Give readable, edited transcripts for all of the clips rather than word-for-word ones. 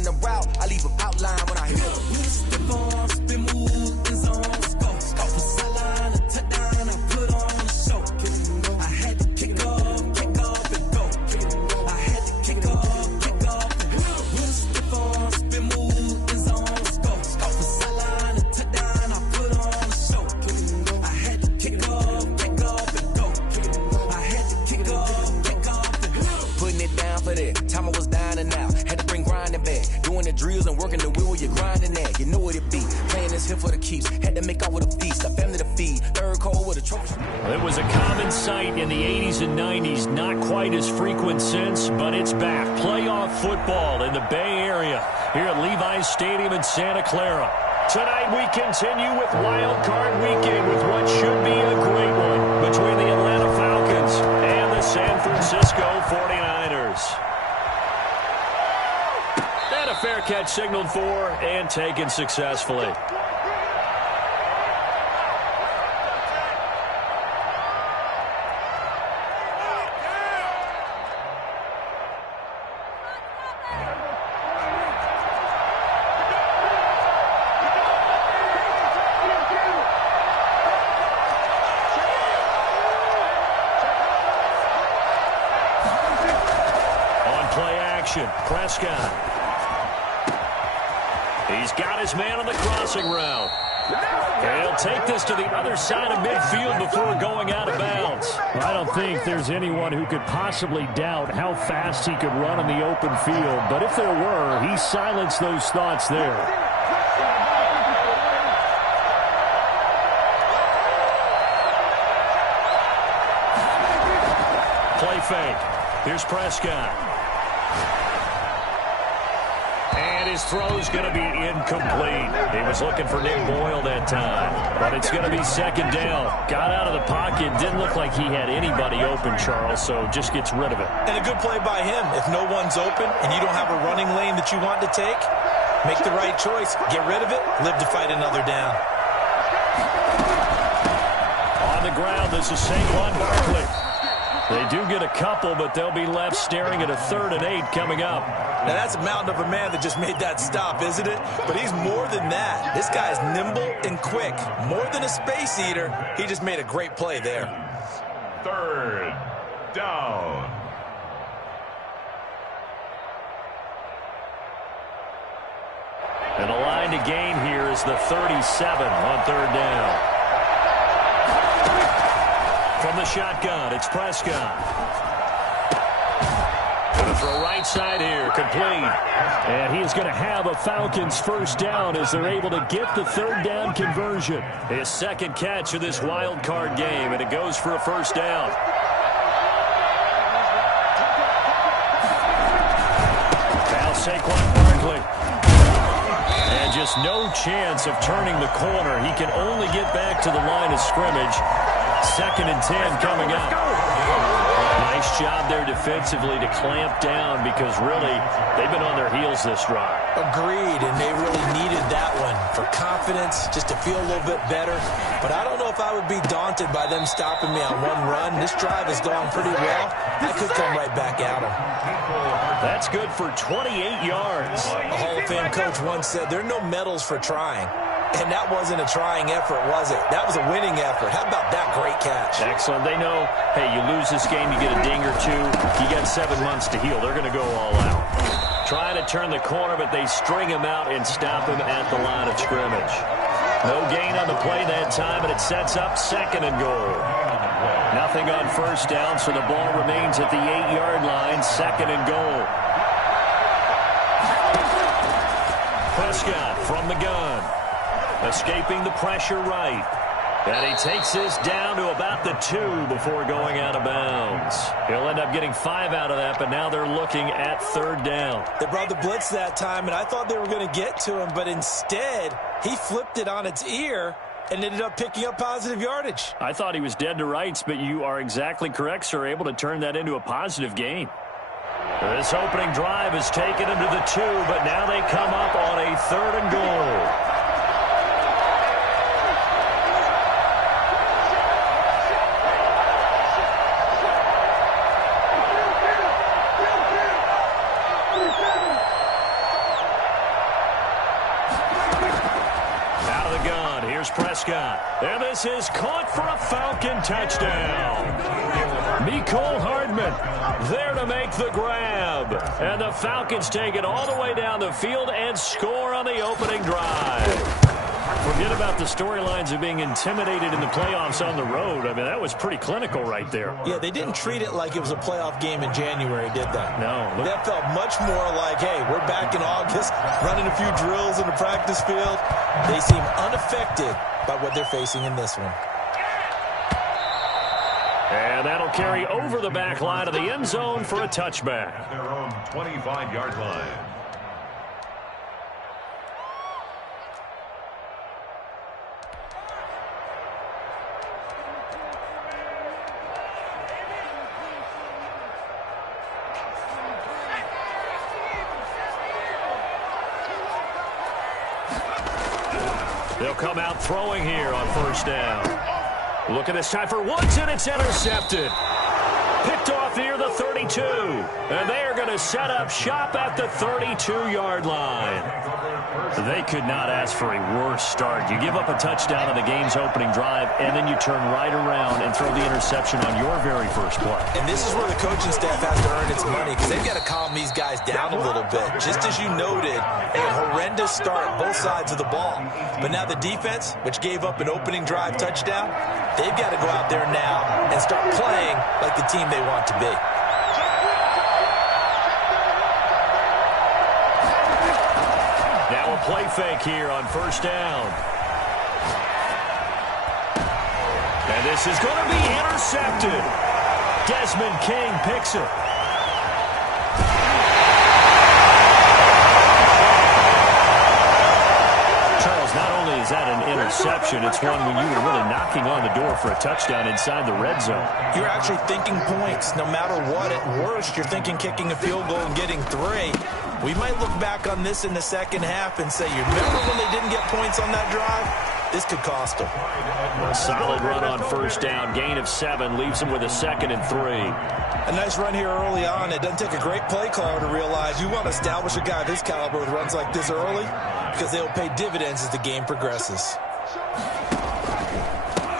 running the route, I leave an outline when I hit him. Stiff arm, spin move, end zone, let's go. Off the sideline, a touchdown, I put on a show. I had to kick off and go. I had to kick off and go. Stiff arm, spin move, end zone, let's go. Off the sideline, a touchdown, I put on a show. I had to kick off and go. I had to kick off and go. Putting it down for that. Time I was down and out. Had to bring grinding back. Doing the drills and working the wheel, you're grinding that. You know what it be. Playing this here for the keeps. Had to make off with a feast. A family to feed. Third cold with a trophy. It was a common sight in the 80s and 90s. Not quite as frequent since, but it's back. Playoff football in the Bay Area here at Levi's Stadium in Santa Clara. Tonight we continue with Wild Card Weekend with what should be a great one between the Atlanta Falcons and the San Francisco 49ers. And a fair catch signaled for and taken successfully. Prescott. He's got his man on the crossing route. He'll take this to the other side of midfield before going out of bounds. I don't think there's anyone who could possibly doubt how fast he could run in the open field. But if there were, he silenced those thoughts there. Play fake. Here's Prescott. And his throw's going to be incomplete. He was looking for Nick Boyle that time. But it's going to be second down. Got out of the pocket. Didn't look like he had anybody open, Charles, so just gets rid of it. And a good play by him. If no one's open and you don't have a running lane that you want to take, make the right choice. Get rid of it. Live to fight another down. On the ground, this is Saquon Barkley. They do get a couple, but they'll be left staring at a 3rd and 8 coming up. Now, that's a mountain of a man that just made that stop, isn't it? But he's more than that. This guy's nimble and quick. More than a space eater, he just made a great play there. 3rd down. And the line to gain here is the 37 on 3rd down. From the shotgun, it's Prescott. Going to throw right side here, complete. And he's going to have a Falcons first down as they're able to get the 3rd down conversion. His second catch of this wild card game, and it goes for a first down. Now Saquon Barkley. And just no chance of turning the corner. He can only get back to the line of scrimmage. 2nd and 10 coming up. Nice job there defensively to clamp down because really they've been on their heels this drive. Agreed, and they really needed that one for confidence, just to feel a little bit better. But I don't know if I would be daunted by them stopping me on one run. This drive has gone pretty well. I could come right back at them. That's good for 28 yards. A Hall of Fame coach once said there are no medals for trying. And that wasn't a trying effort, was it? That was a winning effort. How about that great catch? Excellent. They know, hey, you lose this game, you get a ding or two. You got 7 months to heal. They're going to go all out. Trying to turn the corner, but they string him out and stop him at the line of scrimmage. No gain on the play that time, and it sets up 2nd and goal. Nothing on first down, so the ball remains at the 8-yard line, 2nd and goal. Prescott from the gun. Escaping the pressure right. And he takes this down to about the 2 before going out of bounds. He'll end up getting 5 out of that, but now they're looking at 3rd down. They brought the blitz that time, and I thought they were going to get to him, but instead he flipped it on its ear and ended up picking up positive yardage. I thought he was dead to rights, but you are exactly correct, sir, able to turn that into a positive gain. This opening drive has taken him to the 2, but now they come up on a 3rd and goal. Here's Prescott. And this is caught for a Falcon touchdown. Mecole Hardman there to make the grab. And the Falcons take it all the way down the field and score on the opening drive. Forget about the storylines of being intimidated in the playoffs on the road. I mean, that was pretty clinical right there. Yeah, they didn't treat it like it was a playoff game in January, did they? No. That felt much more like, hey, we're back in August, running a few drills in the practice field. They seem unaffected by what they're facing in this one. And that'll carry over the back line of the end zone for a touchback. Their own 25-yard line. They'll come out throwing here on first down. Look at this time for Woods, and it's intercepted. Picked off near the 32. And they are going to set up shop at the 32-yard line. They could not ask for a worse start. You give up a touchdown on the game's opening drive, and then you turn right around and throw the interception on your very first play. And this is where the coaching staff has to earn its money, because they've got to calm these guys down a little bit. Just as you noted, a horrendous start, both sides of the ball. But now the defense, which gave up an opening drive touchdown, they've got to go out there now and start playing like the team they want to be. Now a play fake here on first down. And this is going to be intercepted. Desmond King picks it. Charles, not only is that an interception, it's one when you were really knocking on the door for a touchdown inside the red zone. You're actually thinking points. No matter what, at worst, you're thinking kicking a field goal and getting 3. We might look back on this in the second half and say, you remember when they didn't get points on that drive? This could cost them. A solid run on first down. Gain of 7 leaves them with a 2nd and 3. A nice run here early on. It doesn't take a great play caller to realize you want to establish a guy of his caliber with runs like this early, because they'll pay dividends as the game progresses.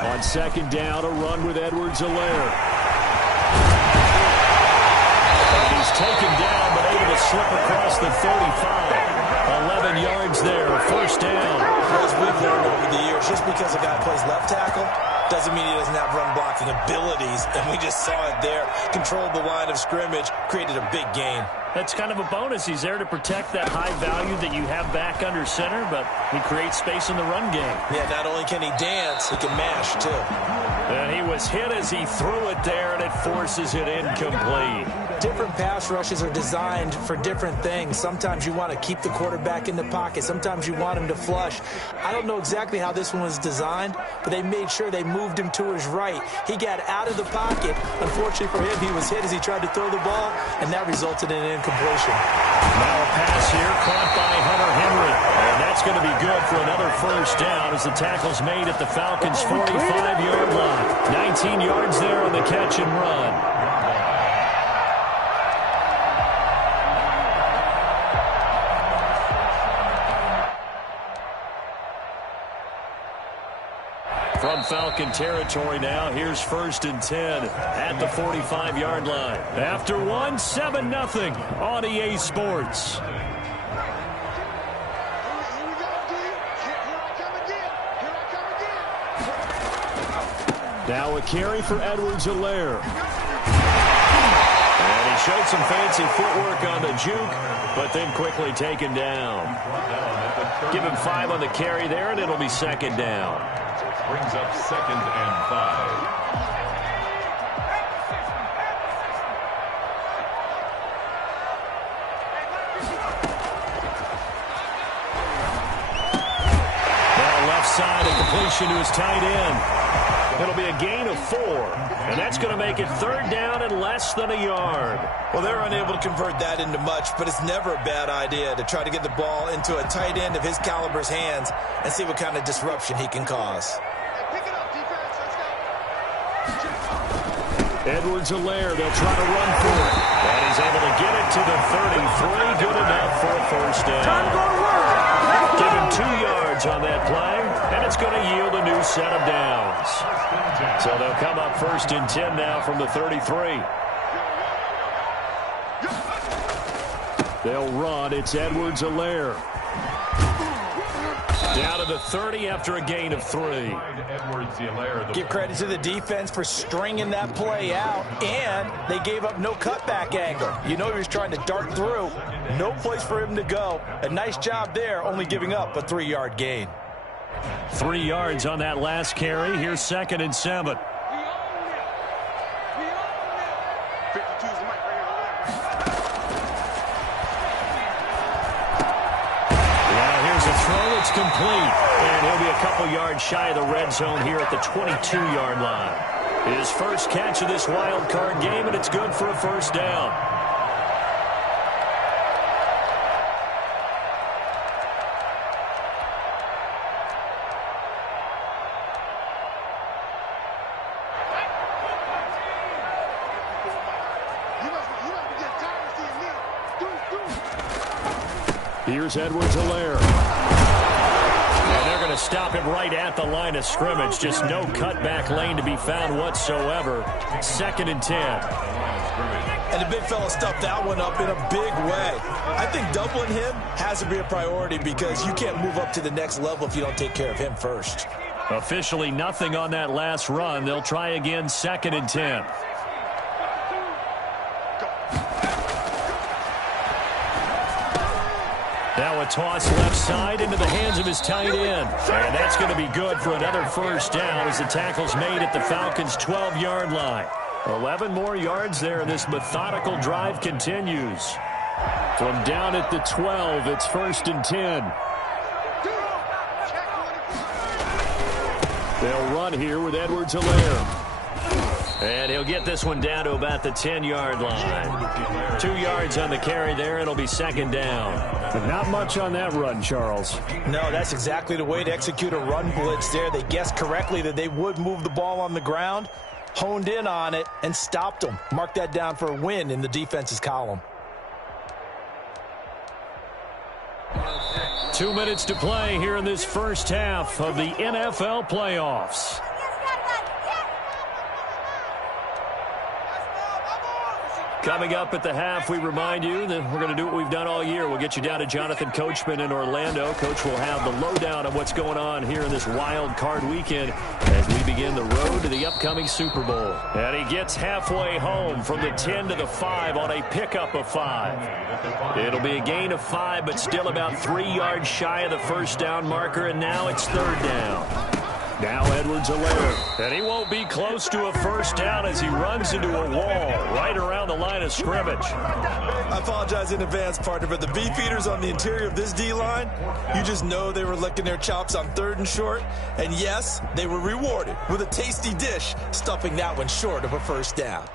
On second down, a run with Edwards-Helaire. And he's taken down, but able to slip across the 35. 11 yards there, first down. As we've learned over the years, just because a guy plays left tackle doesn't mean he doesn't have run blocking abilities, and we just saw it there. Controlled the line of scrimmage, created a big gain. That's kind of a bonus. He's there to protect that high value that you have back under center, but he creates space in the run game. Yeah, not only can he dance, he can mash, too. And he was hit as he threw it there, and it forces it incomplete. Different pass rushes are designed for different things. Sometimes you want to keep the quarterback in the pocket. Sometimes you want him to flush. I don't know exactly how this one was designed, but they made sure they moved him to his right. He got out of the pocket. Unfortunately for him, he was hit as he tried to throw the ball, and that resulted in an incompletion. Now a pass here caught by Hunter Henry. And that's going to be good for another first down as the tackle's made at the Falcons' 45-yard line. 19 yards there on the catch and run. From Falcon territory now, here's 1st and 10 at the 45-yard line. After one, 7-0 on EA Sports. Now a carry for Edwards-Helaire. And he showed some fancy footwork on the juke, but then quickly taken down. Give him 5 on the carry there, and it'll be 2nd down. Brings up 2nd and 5. Now left side, a completion to his tight end. It'll be a gain of 4, and that's going to make it 3rd down and less than a yard. Well, they're unable to convert that into much, but it's never a bad idea to try to get the ball into a tight end of his caliber's hands and see what kind of disruption he can cause. Edwards-Helaire, they'll try to run for it. And he's able to get it to the 33. Good enough for a first down. Give him 2 yards on that play, and it's going to yield set of downs. So they'll come up 1st and 10 now from the 33. They'll run. It's Edwards-Helaire. Down to the 30 after a gain of 3. Give credit to the defense for stringing that play out, and they gave up no cutback angle. You know he was trying to dart through. No place for him to go. A nice job there, only giving up a 3-yard gain. 3 yards on that last carry. Here's 2nd and 7. It's complete, and he'll be a couple yards shy of the red zone here at the 22-yard line. His first catch of this wild card game, and it's good for a 1st down. Here's Edwards-Helaire. To stop him right at the line of scrimmage. Just no cutback lane to be found whatsoever. 2nd and 10. And the big fella stuffed that one up in a big way. I think doubling him has to be a priority because you can't move up to the next level if you don't take care of him first. Officially nothing on that last run. They'll try again 2nd and 10. Now a toss left side into the hands of his tight end. And that's going to be good for another 1st down as the tackle's made at the Falcons' 12-yard line. 11 more yards there, and this methodical drive continues. From down at the 12, it's 1st and 10. They'll run here with Edwards-Helaire. And he'll get this one down to about the 10-yard line. 2 yards on the carry there. It'll be 2nd down. But not much on that run, Charles. No, that's exactly the way to execute a run blitz there. They guessed correctly that they would move the ball on the ground, honed in on it, and stopped them. Mark that down for a win in the defense's column. 2 minutes to play here in this first half of the NFL playoffs. Coming up at the half, we remind you that we're going to do what we've done all year. We'll get you down to Jonathan Coachman in Orlando. Coach will have the lowdown on what's going on here in this wild card weekend as we begin the road to the upcoming Super Bowl. And he gets halfway home from the 10 to the 5 on a pickup of 5. It'll be a gain of 5, but still about 3 yards shy of the 1st down marker, and now it's 3rd down. Now Edwards-Helaire, and he won't be close to a 1st down as he runs into a wall right around the line of scrimmage. I apologize in advance, partner, but the beefeaters on the interior of this D-line, you just know they were licking their chops on 3rd and short, and yes, they were rewarded with a tasty dish, stuffing that one short of a 1st down.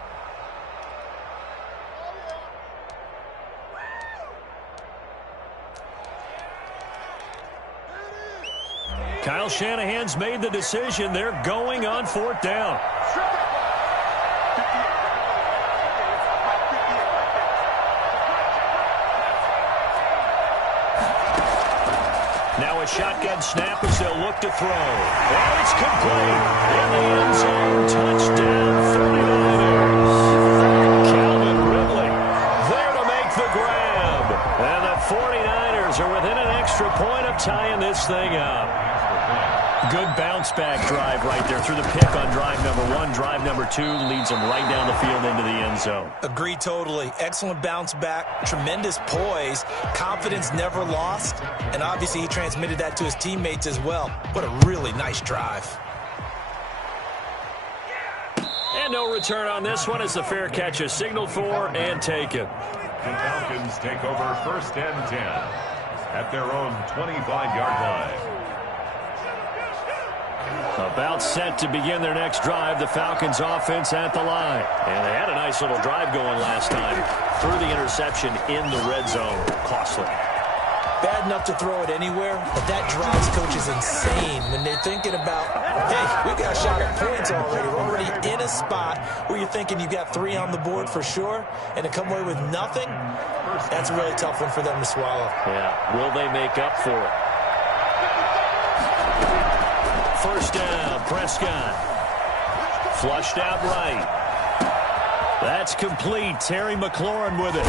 Kyle Shanahan's made the decision. They're going on 4th down. Now a shotgun snap as they'll look to throw. And it's complete. In the end zone, touchdown 49ers. Calvin Ridley there to make the grab. And the 49ers are within an extra point of tying this thing up. Good bounce-back drive right there through the pick on drive number 1. Drive number 2 leads them right down the field into the end zone. Agree totally. Excellent bounce back, tremendous poise, confidence never lost, and obviously he transmitted that to his teammates as well. What a really nice drive. And no return on this one as the fair catch is signaled for and taken. The Falcons take over 1st and 10 at their own 25-yard line. About set to begin their next drive, the Falcons offense at the line. And they had a nice little drive going last time. Threw the interception in the red zone. Costly. Bad enough to throw it anywhere, but that drives coaches insane when they're thinking about, hey, we got a shot at points already. We're already in a spot where you're thinking you got 3 on the board for sure, and to come away with nothing, that's a really tough one for them to swallow. Yeah, will they make up for it? first down. Prescott. Flushed out right. That's complete. Terry McLaurin with it.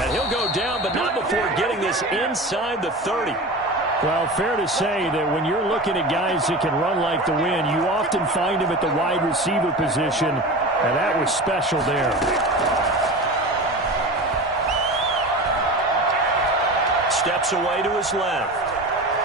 And he'll go down, but not before getting this inside the 30. Well, fair to say that when you're looking at guys that can run like the wind, you often find him at the wide receiver position, and that was special there. Steps away to his left.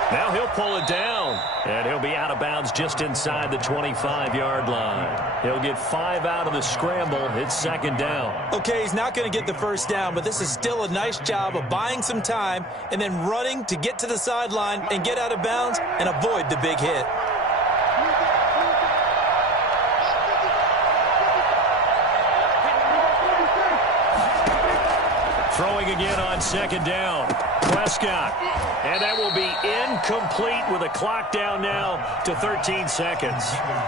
Now he'll pull it down, and he'll be out of bounds just inside the 25-yard line. He'll get 5 out of the scramble. It's second down. Okay, he's not going to get the first down, but this is still a nice job of buying some time and then running to get to the sideline and get out of bounds and avoid the big hit. Throwing again on second down. Prescott. And that will be incomplete with a clock down now to 13 seconds.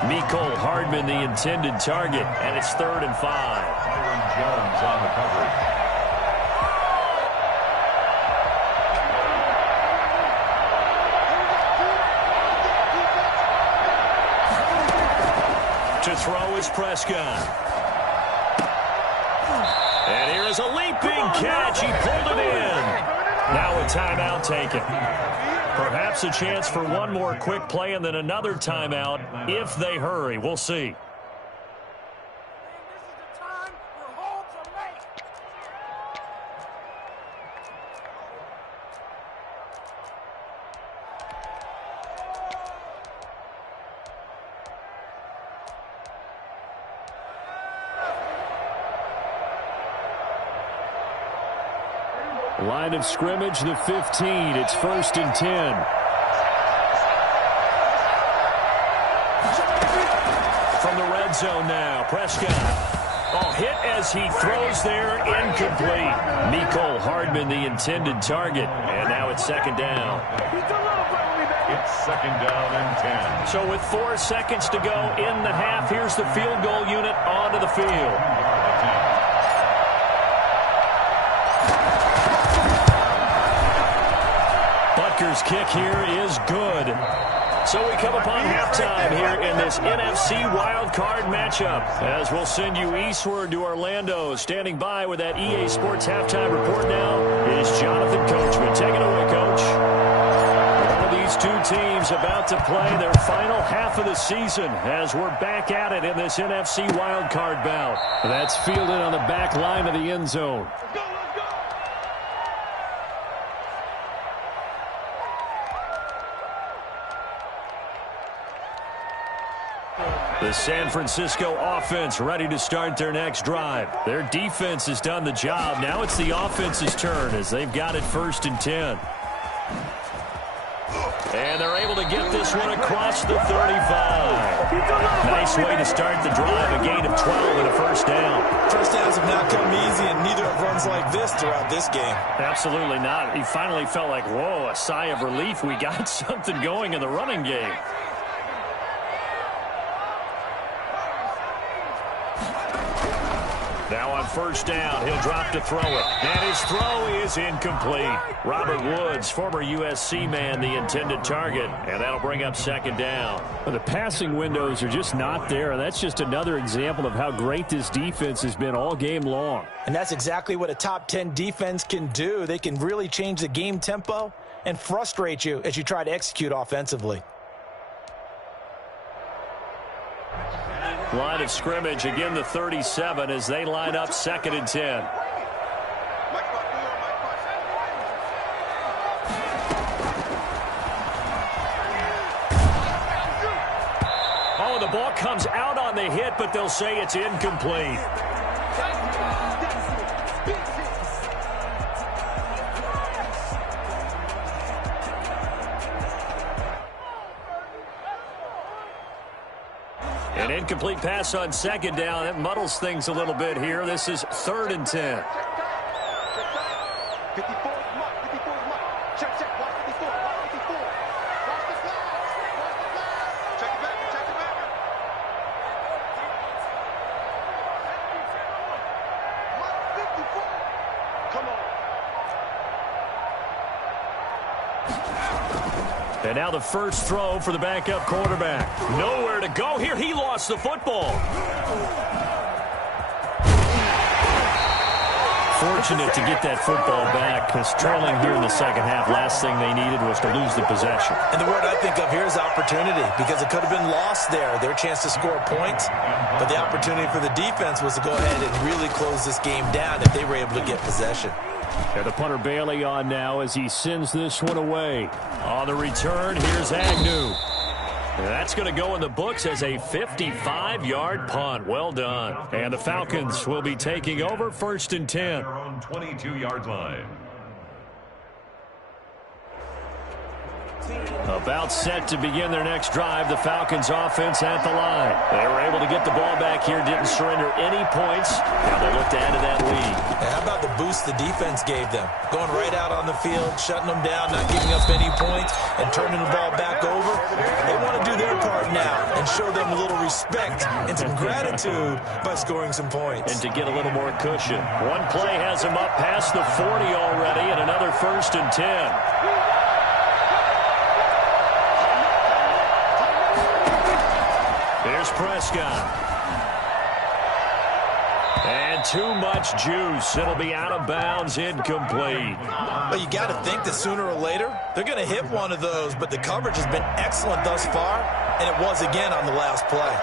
Mecole Hardman, the intended target, and it's 3rd and 5. Byron Jones on the coverage. To throw is Prescott. And here is a leaping catch. He pulled it in. Now a timeout taken. Perhaps a chance for one more quick play and then another timeout if they hurry. We'll see. Line of scrimmage, the 15. It's 1st and 10. From the red zone now, Prescott. Oh, hit as he throws there, incomplete. Mecole Hardman, the intended target. And now it's second down. It's second down and 10. So with 4 seconds to go in the half, here's the field goal unit onto the field. Butker's kick here is good. So we come upon halftime here in this NFC wildcard matchup. As we'll send you eastward to Orlando. Standing by with that EA Sports halftime report now is Jonathan Coachman. Take it away, Coach. One of these two teams about to play their final half of the season as we're back at it in this NFC wildcard bout. That's fielded on the back line of the end zone. The San Francisco offense ready to start their next drive. Their defense has done the job. Now it's the offense's turn as they've got it 1st and 10. And they're able to get this one across the 35. Nice way to start the drive. A gain of 12 and a first down. First downs have not come easy, and neither have runs like this throughout this game. Absolutely not. He finally felt like, whoa, a sigh of relief. We got something going in the running game. Now on first down, he'll drop to throw it. And his throw is incomplete. Robert Woods, former USC man, the intended target. And that'll bring up second down. Well, the passing windows are just not there. That's just another example of how great this defense has been all game long. And that's exactly what a top 10 defense can do. They can really change the game tempo and frustrate you as you try to execute offensively. Line of scrimmage, again the 37 as they line up 2nd and 10. Oh, the ball comes out on the hit, but they'll say it's incomplete. An incomplete pass on second down. It muddles things a little bit here. This is 3rd and 10. And now the first throw for the backup quarterback. Nowhere to go here. He lost the football. Fortunate to get that football back because trailing here in the second half, last thing they needed was to lose the possession. And the word I think of here is opportunity, because it could have been lost there, their chance to score points. But the opportunity for the defense was to go ahead and really close this game down if they were able to get possession. And the punter Bailey on now as he sends this one away. On the return, here's Agnew. That's going to go in the books as a 55-yard punt. Well done. And the Falcons will be taking over 1st and 10. Their own 22-yard line. About set to begin their next drive, the Falcons offense at the line. They were able to get the ball back here, didn't surrender any points. Now they look to add to that lead. And how about the boost the defense gave them? Going right out on the field, shutting them down, not giving up any points, and turning the ball back over. They want to do their part now and show them a little respect and some gratitude by scoring some points. And to get a little more cushion. One play has them up past the 40 already, and another 1st and 10. Here's Prescott. And too much juice. It'll be out of bounds, incomplete. Well, you got to think that sooner or later, they're going to hit one of those, but the coverage has been excellent thus far, and it was again on the last play.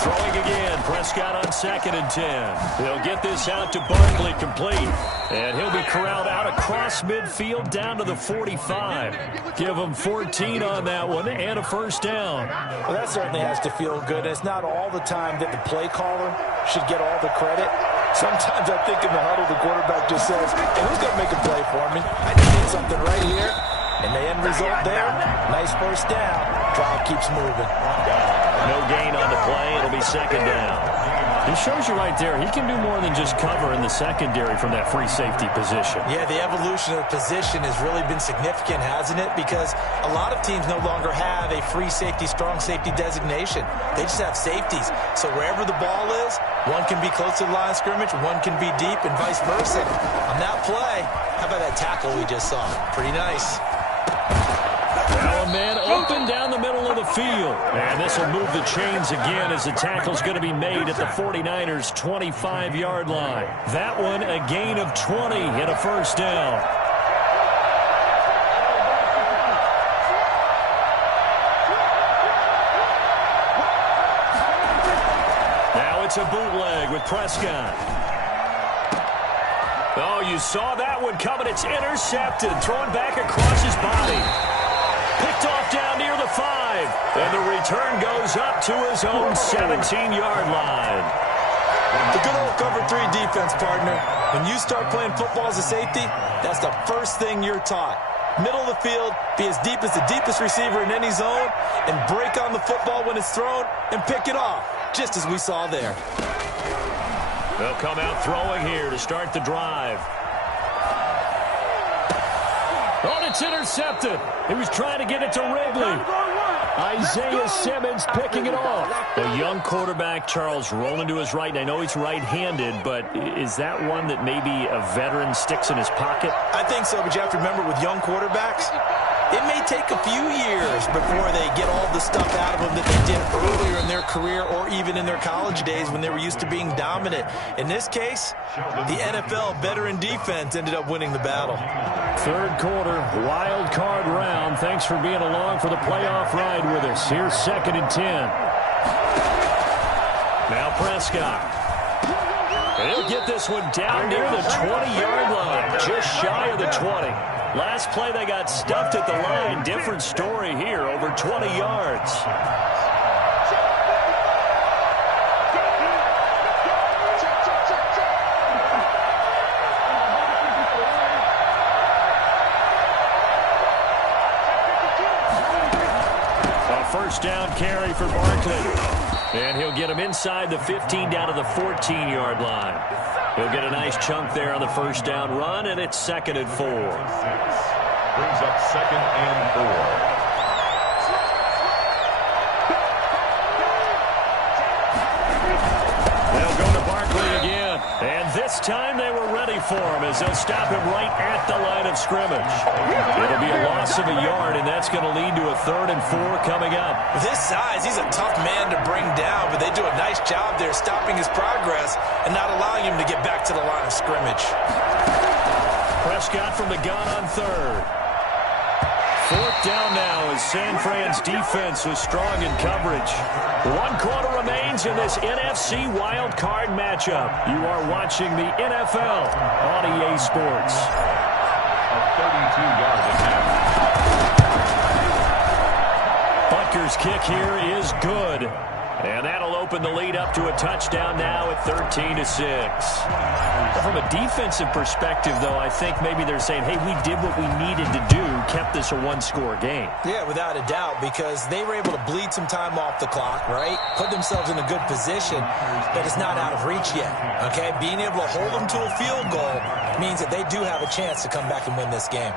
Throwing again, Prescott on 2nd and 10. He'll get this out to Barkley, complete. And he'll be corralled out across midfield down to the 45. Give him 14 on that one and a 1st down. Well, that certainly has to feel good. It's not all the time that the play caller should get all the credit. Sometimes I think in the huddle, the quarterback just says, hey, who's going to make a play for me? I just need something right here. And the end result there, nice 1st down. Drive keeps moving. No gain on the play. It'll be 2nd down. He shows you right there, he can do more than just cover in the secondary from that free safety position. Yeah, the evolution of the position has really been significant, hasn't it? Because a lot of teams no longer have a free safety, strong safety designation. They just have safeties. So wherever the ball is, one can be close to the line of scrimmage, one can be deep, and vice versa. On that play, how about that tackle we just saw? Pretty nice. Now a man open down the middle of the field. And this will move the chains again as the tackle's going to be made at the 49ers' 25-yard line. That one a gain of 20 and a 1st down. Now it's a bootleg with Prescott. Oh, you saw that one coming. It's intercepted. Thrown back across his body. Picked off down near the 5. And the return goes up to his own 17-yard line. The good old cover 3 defense, partner. When you start playing football as a safety, that's the first thing you're taught. Middle of the field, be as deep as the deepest receiver in any zone, and break on the football when it's thrown and pick it off, just as we saw there. They'll come out throwing here to start the drive. Oh, it's intercepted. He was trying to get it to Wrigley. Isaiah Simmons picking it off. A young quarterback, Charles, rolling to his right. And I know he's right-handed, but is that one that maybe a veteran sticks in his pocket? I think so, but you have to remember with young quarterbacks, it may take a few years before they get all the stuff out of them that they did earlier in their career or even in their college days when they were used to being dominant. In this case, the NFL veteran defense ended up winning the battle. 3rd quarter, wild card round. Thanks for being along for the playoff ride with us. Here's 2nd and 10. Now Prescott. He'll get this one down near the 20-yard line, just shy of the 20. Last play, they got stuffed at the line. Different story here, over 20 yards. A 1st down carry for Barkley. And he'll get him inside the 15 down to the 14-yard line. He'll get a nice chunk there on the 1st down run, and it's 2nd and 4. Brings up 2nd and 4. They'll go to Barkley again. And this time they were ready for him as they'll stop him right at the line of scrimmage. It'll be a loss of a yard, and that's going to lead to a 3rd and 4 coming up. With his size, he's a tough man to bring down, but they do a nice job there stopping his progress and not allowing him to get back to the line of scrimmage. Prescott from the gun on 3rd. 4th down now as San Fran's defense was strong in coverage. 1 quarter remains in this NFC wild card matchup. You are watching the NFL on EA Sports. A 32-yard attempt. Butker's kick here is good. And that'll open the lead up to a touchdown now at 13-6. From a defensive perspective, though, I think maybe they're saying, hey, we did what we needed to do, kept this a 1-score game. Yeah, without a doubt, because they were able to bleed some time off the clock, right? Put themselves in a good position, but it's not out of reach yet, okay? Being able to hold them to a field goal means that they do have a chance to come back and win this game.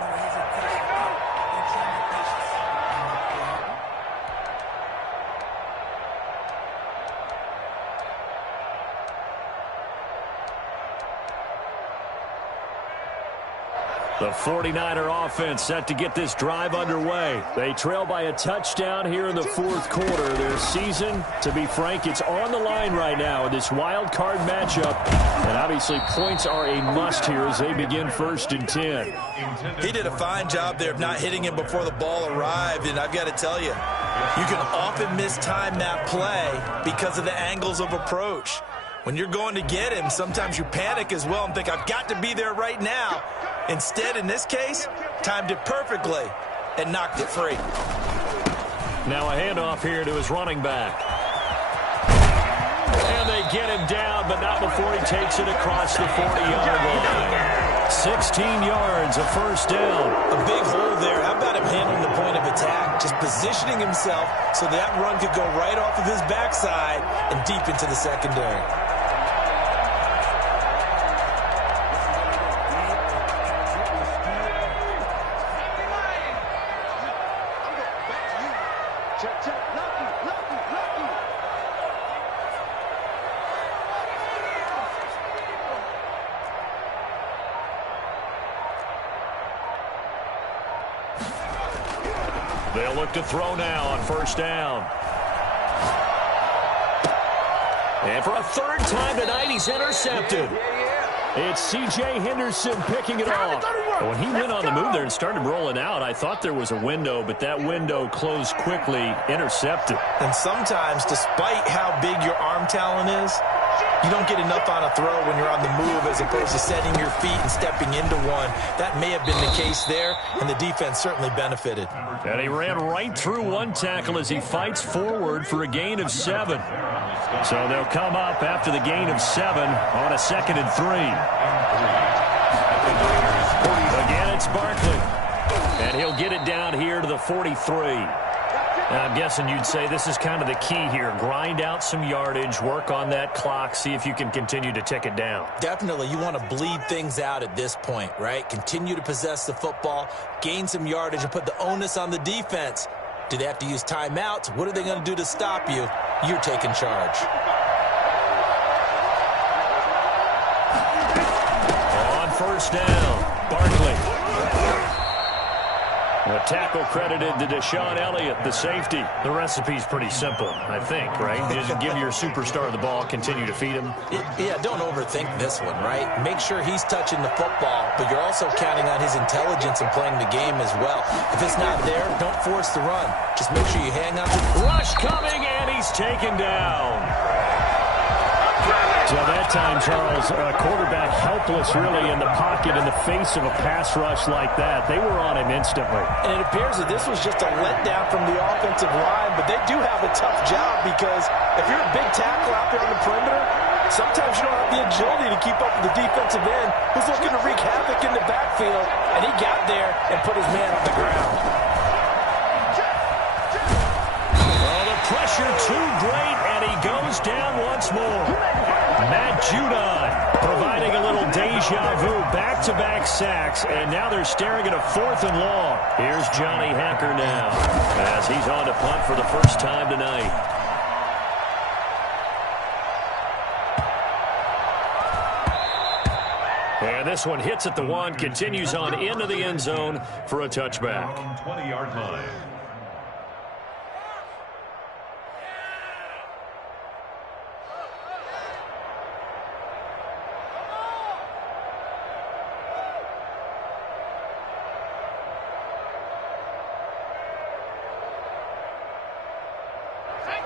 The 49er offense set to get this drive underway. They trail by a touchdown here in the 4th quarter. Their season, to be frank, it's on the line right now in this wild card matchup. And obviously points are a must here as they begin 1st and 10. He did a fine job there of not hitting him before the ball arrived. And I've got to tell you, you can often mistime that play because of the angles of approach. When you're going to get him, sometimes you panic as well and think, I've got to be there right now. Instead, in this case, timed it perfectly and knocked it free. Now a handoff here to his running back. And they get him down, but not before he takes it across the 40-yard line. 16 yards, a 1st down. A big hole there. How about him handling the point of attack? Just positioning himself so that run could go right off of his backside and deep into the secondary. They'll look to throw now on 1st down. And for a 3rd time tonight, he's intercepted. It's C.J. Henderson picking it off. When he went on the move there and started rolling out, I thought there was a window, but that window closed quickly, intercepted. And sometimes, despite how big your arm talent is, you don't get enough on a throw when you're on the move as opposed to setting your feet and stepping into one. That may have been the case there, and the defense certainly benefited. And he ran right through 1 tackle as he fights forward for a gain of 7. So they'll come up after the gain of 7 on a 2nd and 3. Again, it's Barkley. And he'll get it down here to the 43. Now, I'm guessing you'd say this is kind of the key here. Grind out some yardage, work on that clock, see if you can continue to tick it down. Definitely. You want to bleed things out at this point, right? Continue to possess the football, gain some yardage, and put the onus on the defense. Do they have to use timeouts? What are they going to do to stop you? You're taking charge. On 1st down, Barkley. A tackle credited to Deshaun Elliott, the safety. The recipe's pretty simple, I think, right? Just give your superstar the ball, continue to feed him. Yeah, don't overthink this one, right? Make sure he's touching the football, but you're also counting on his intelligence in playing the game as well. If it's not there, don't force the run. Just make sure you hang on to... Rush coming, and he's taken down. So that time, Charles, quarterback helpless really in the pocket in the face of a pass rush like that. They were on him instantly. And it appears that this was just a letdown from the offensive line, but they do have a tough job because if you're a big tackle out there on the perimeter, sometimes you don't have the agility to keep up with the defensive end who's looking to wreak havoc in the backfield, and he got there and put his man on the ground. Oh, the pressure too great, and he goes down once more. Matt Judon providing a little deja vu, back-to-back sacks, and now they're staring at a 4th and long. Here's Johnny Hacker now as he's on to punt for the first time tonight. And And this one hits at the 1, continues on into the end zone for a touchback. 20-yard line.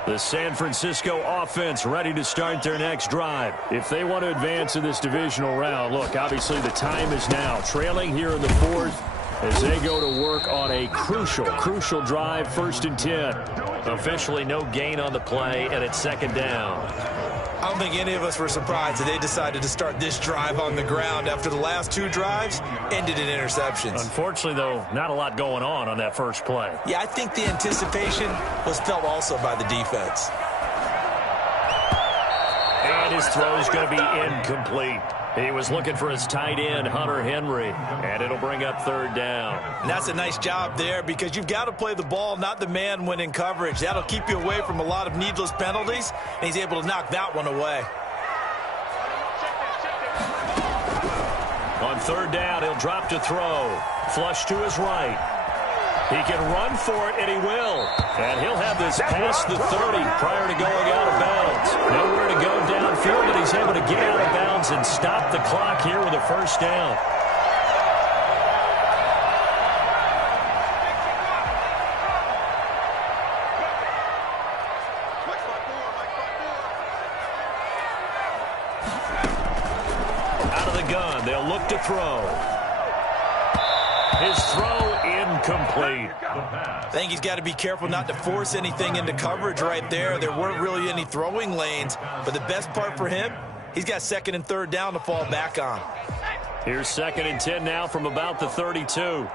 The San Francisco offense ready to start their next drive. If they want to advance in this divisional round, look, obviously the time is now. Trailing here in the 4th as they go to work on a crucial drive, 1st and 10. Officially no gain on the play, and it's 2nd down. I don't think any of us were surprised that they decided to start this drive on the ground after the last 2 drives ended in interceptions. Unfortunately, though, not a lot going on that first play. Yeah, I think the anticipation was felt also by the defense. And his throw is going to be incomplete. He was looking for his tight end, Hunter Henry, and it'll bring up 3rd down. And that's a nice job there because you've got to play the ball, not the man when in coverage. That'll keep you away from a lot of needless penalties, and he's able to knock that one away. On 3rd down, he'll drop to throw. Flush to his right. He can run for it, and he will. And he'll have this past the 30 prior to going out of bounds. Nowhere to go downfield, but he's able to get out of bounds and stop the clock here with a 1st down. Out of the gun, they'll look to throw. His throw incomplete. I think he's got to be careful not to force anything into coverage right there. There weren't really any throwing lanes, but the best part for him, he's got 2nd and 3rd down to fall back on. Here's 2nd and 10 now from about the 32.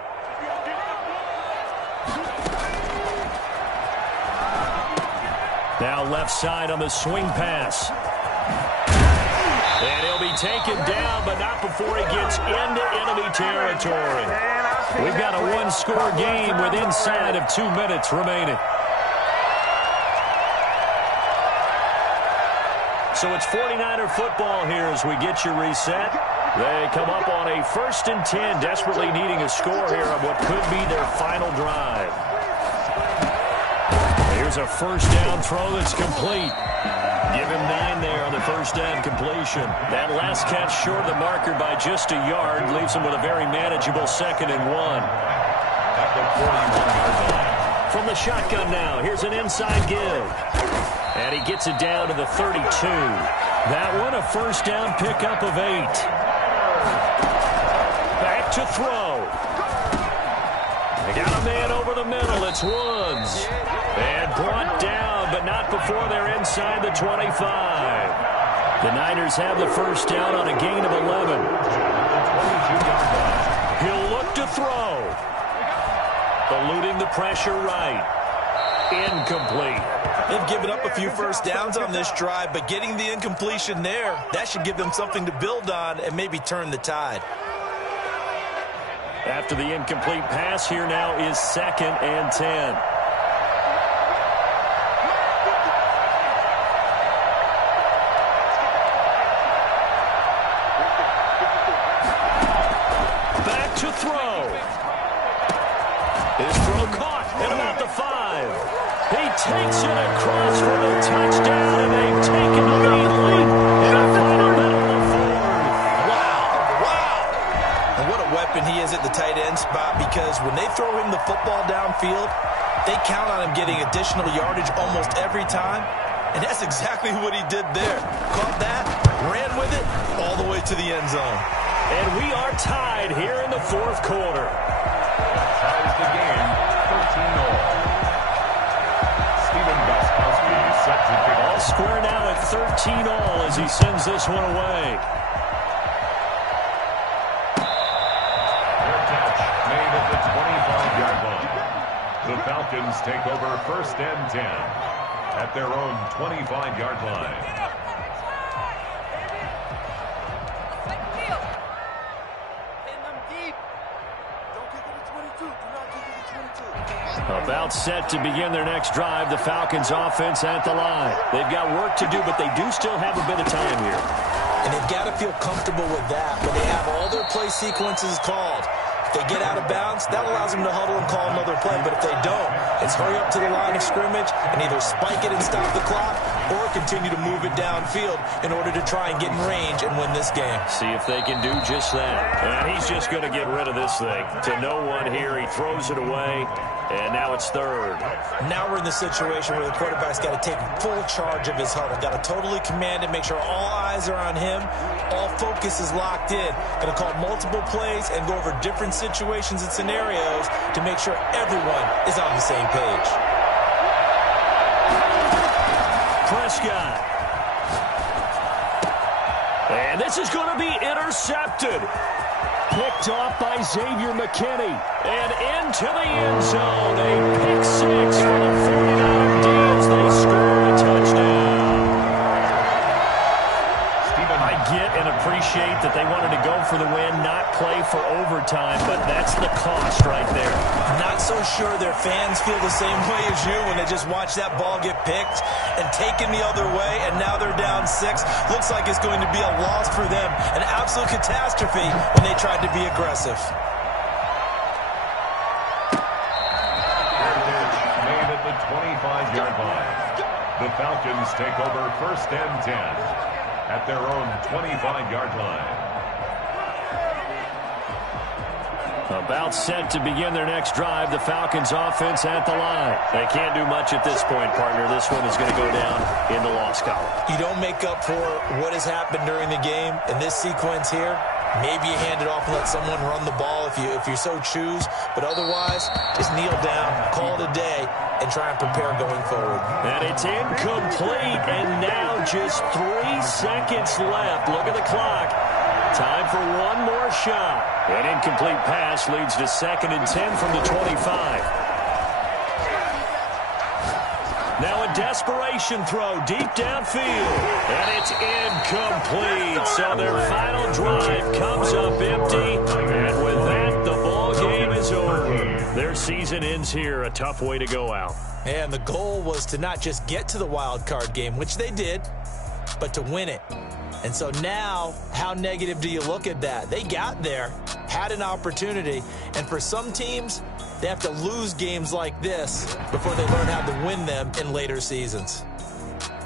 Now left side on the swing pass. And he'll be taken down, but not before he gets into enemy territory. We've got a 1-score game with inside of 2 minutes remaining. So it's 49er football here as we get you reset. They come up on a 1st and 10, desperately needing a score here on what could be their final drive. Here's a 1st down throw that's complete. Give him 9 there on the 1st down completion. That last catch short of the marker by just a yard leaves him with a very manageable 2nd and 1. At the 41-yard line. From the shotgun now, here's an inside give. And he gets it down to the 32. That one a 1st down pickup of 8. Back to throw. They got a man over the middle. It's Woods. And brought down, but not before they're inside the 25. The Niners have the 1st down on a gain of 11. He'll look to throw. Eluding the pressure right. Incomplete. They've given up a few 1st downs on this drive, but getting the incompletion there, that should give them something to build on and maybe turn the tide. After the incomplete pass, here now is 2nd and 10. Back to throw. His throw caught at about the 5. He takes it across for the touchdown, and they've taken a lead in a final minute of the 4th. Wow. And what a weapon he is at the tight end spot, because when they throw him the football downfield, they count on him getting additional yardage almost every time. And that's exactly what he did there. Caught that, ran with it, all the way to the end zone. And we are tied here in the 4th quarter. Ties the game, 13-all. Stephen Gostkowski set to kick All off. square now at 13-all as he sends this one away. Their catch made at the 25-yard line. The Falcons take over 1st and 10 at their own 25-yard line. About set to begin their next drive, the Falcons offense at the line. They've got work to do, but they do still have a bit of time here. And they've got to feel comfortable with that when they have all their play sequences called. If they get out of bounds, that allows them to huddle and call another play. But if they don't, it's hurry up to the line of scrimmage and either spike it and stop the clock or continue to move it downfield in order to try and get in range and win this game. See if they can do just that. And he's just going to get rid of this thing. To no one here, he throws it away, and now it's third. Now we're in the situation where the quarterback's got to take full charge of his huddle. Got to totally command it, make sure all eyes are on him. All focus is locked in. Going to call multiple plays and go over different situations and scenarios to make sure everyone is on the same page. Prescott. And this is going to be intercepted. Picked off by Xavier McKinney. And into the end zone. A pick six for the 49er Deals. They score a touchdown. I get and appreciate that they wanted to go for the win, not play for overtime, but that's the cost right there. Not so sure their fans feel the same way as you when they just watch that ball get picked and taken the other way, and now they're down 6. Looks like it's going to be a loss for them, an absolute catastrophe when they tried to be aggressive. Made at the 25-yard line. The Falcons take over first and 10 at their own 25-yard line. About set to begin their next drive. The Falcons offense at the line. They can't do much at this point, partner. This one is going to go down in the loss column. You don't make up for what has happened during the game in this sequence here. Maybe you hand it off and let someone run the ball if you so choose. But otherwise, just kneel down, call it a day, and try and prepare going forward. And it's incomplete. And now just 3 seconds left. Look at the clock. Time for one more shot. An incomplete pass leads to 2nd and 10 from the 25. Now a desperation throw deep downfield. And it's incomplete. So their final drive comes up empty. And with that, the ball game is over. Their season ends here. A tough way to go out. And the goal was to not just get to the wild card game, which they did, but to win it. And so now, how negative do you look at that? They got there, had an opportunity, and for some teams, they have to lose games like this before they learn how to win them in later seasons.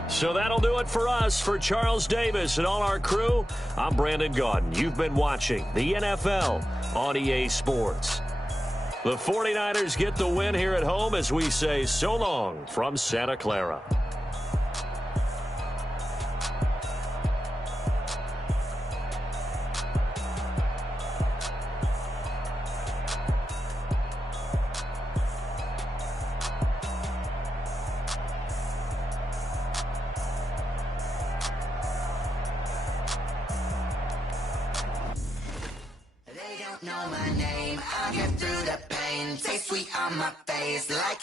So that'll do it for us. For Charles Davis and all our crew, I'm Brandon Gaudin. You've been watching the NFL on EA Sports. The 49ers get the win here at home as we say so long from Santa Clara. Know my name, I'll get through the pain. Stay sweet on my face like